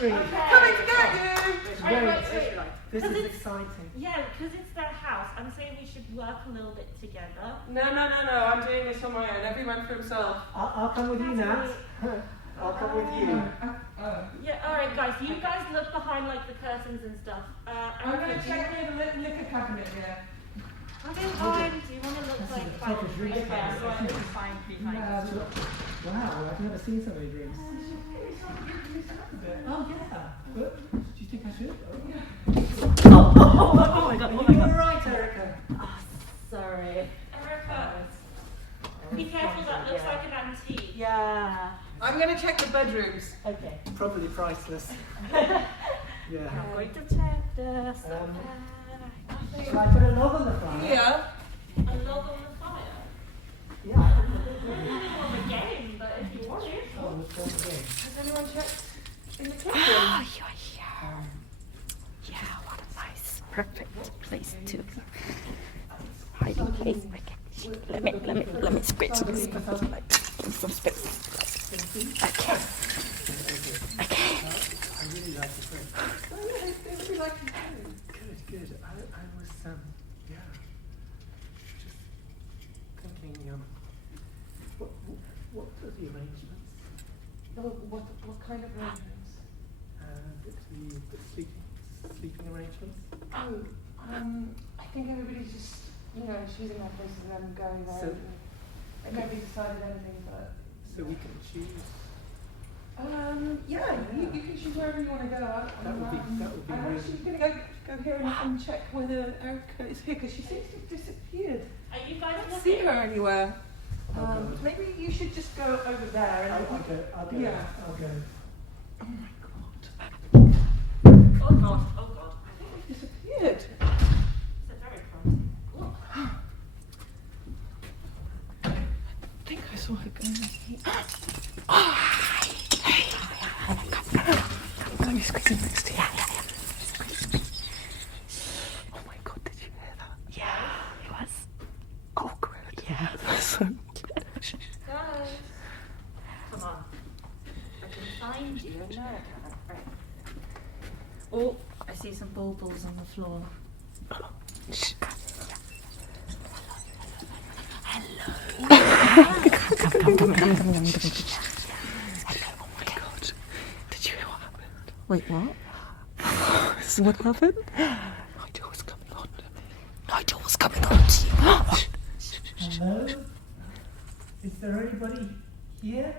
street. Coming to get you! Wait. This is exciting. Yeah, because it's their house. I'm saying we should work a little bit together. No, I'm doing this on my own. Everyone for himself. I'll come with you, Nat. I'll come with you. Yeah, alright guys, you guys look behind like the curtains and stuff. I'm going to check near the liquor cabinet here. I don't mind. Do you want to look like Take a drink. fine behind us? Wow, I've never seen so many drinks. Oh yeah. But, do you think I should? Oh my god. You're right, Erica. Oh, sorry. Erica, be careful, that looks like an antique. Yeah. I'm going to check the bedrooms. Okay. Probably priceless. I'm Yeah. going to check this. Shall I put a log on the fire? Yeah. A log on the fire? Yeah, I think On the game, but if you want it. Oh, let's go again. Has anyone checked in the kitchen? Oh, you're here. Yeah, what a nice, perfect place to hiding place. Okay. Let me spritz some spritz. Okay. I really like the drink. Oh, yeah, they really like it too. Good. I was, yeah, just thinking, what are the arrangements? Oh, what kind of arrangements? The sleeping arrangements? Oh, I think everybody's just, choosing their places and then going there. So- and nobody decided anything, but... So we can choose. Yeah, you can choose wherever you want to go. That would be I'm really. actually going to go here and check whether Erica is here, because she seems to have disappeared. Are you guys I don't see her anywhere. God. Maybe you should just go over there. And I'll go. Yeah. I'll go. Oh my god. Oh god, oh god. I think we've disappeared. It's a very promising. Look. I think I saw her going here. Let me squeeze in next to you. Oh my god, did you hear that? Yeah, it was. Awkward. Yeah. So Guys, come on. I can find you. No, I can't. Right. Oh, I see some baubles on the floor. Come. Oh my god. Did you hear what happened? Wait, what? This is what happened? Nigel was coming on to me. Nigel was coming on to you. Hello? Is there anybody here?